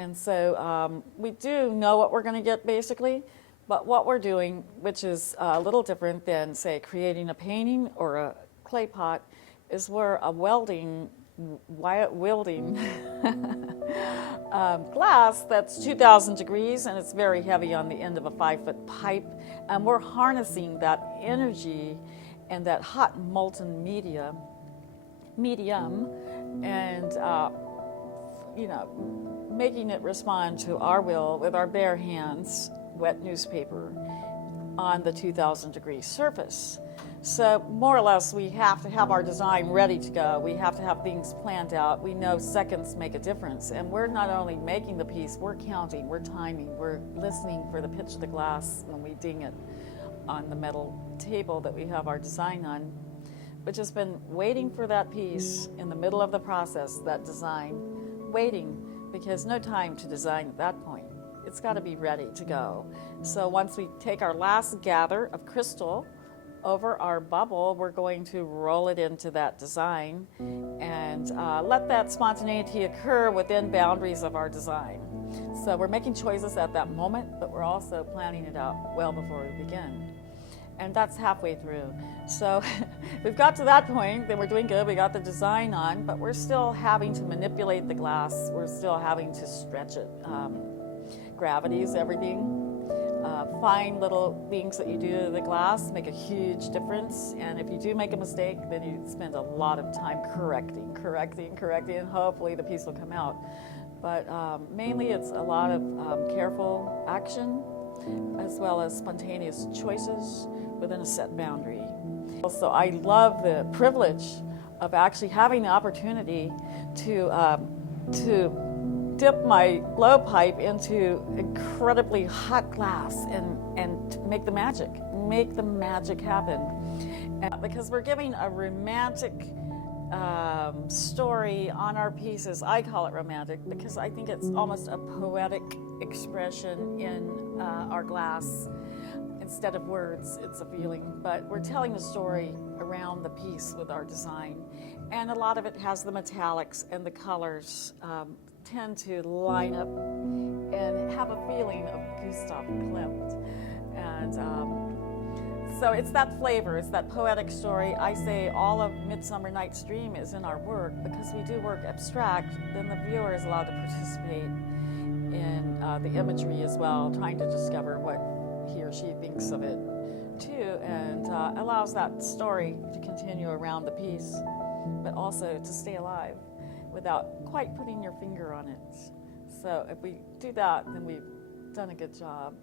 And so we do know what we're going to get basically, but what we're doing, which is a little different than, say, creating a painting or a clay pot, is we're wielding glass that's 2,000 degrees, and it's very heavy on the end of a 5-foot pipe, and we're harnessing that energy and that hot molten medium, and making it respond to our will with our bare hands, wet newspaper, on the 2,000 degree surface. So more or less, we have to have our design ready to go. We have to have things planned out. We know seconds make a difference. And we're not only making the piece, we're counting, we're timing, we're listening for the pitch of the glass when we ding it on the metal table that we have our design on. But just been waiting for that piece in the middle of the process, that design, waiting, because no time to design at that point. It's got to be ready to go. So once we take our last gather of crystal over our bubble, we're going to roll it into that design and let that spontaneity occur within boundaries of our design. So we're making choices at that moment, but we're also planning it out well before we begin. And that's halfway through. So we've got to that point, then we're doing good, we got the design on, but we're still having to manipulate the glass, we're still having to stretch it. Gravity's everything. Fine little things that you do to the glass make a huge difference, and if you do make a mistake, then you spend a lot of time correcting, and hopefully the piece will come out. But mainly it's a lot of careful action, as well as spontaneous choices within a set boundary. So I love the privilege of actually having the opportunity to dip my blowpipe into incredibly hot glass and make the magic happen. And because we're giving a romantic story on our pieces. I call it romantic because I think it's almost a poetic expression in our glass. Instead of words, it's a feeling, but we're telling the story around the piece with our design. And a lot of it has the metallics and the colors tend to line up and have a feeling of Gustav Klimt. And so it's that flavor, it's that poetic story. I say all of Midsummer Night's Dream is in our work because we do work abstract, then the viewer is allowed to participate in the imagery as well, trying to discover what he or she thinks of it too, and allows that story to continue around the piece, but also to stay alive without quite putting your finger on it. So if we do that, then we've done a good job.